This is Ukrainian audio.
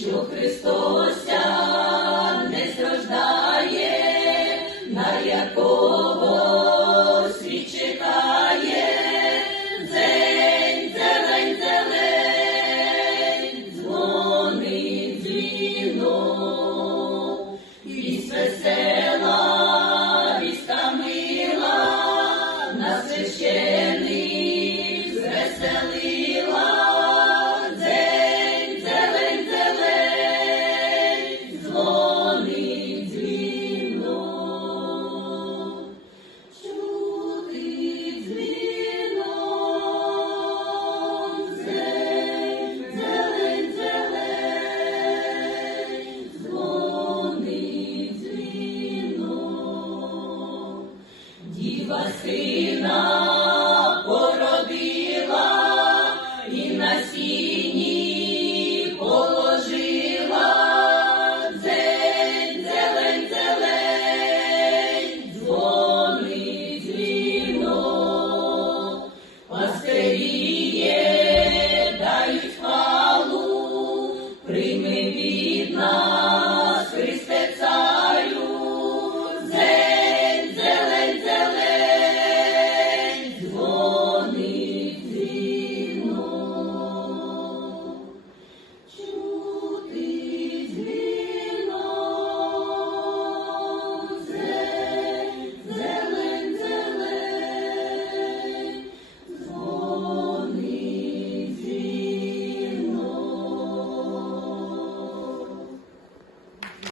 що Христося не страждає, на якого світ чекає, дзень, зелень, зелень, дзвонить дзвінок, і свесе. Ніва сина породила і на сі.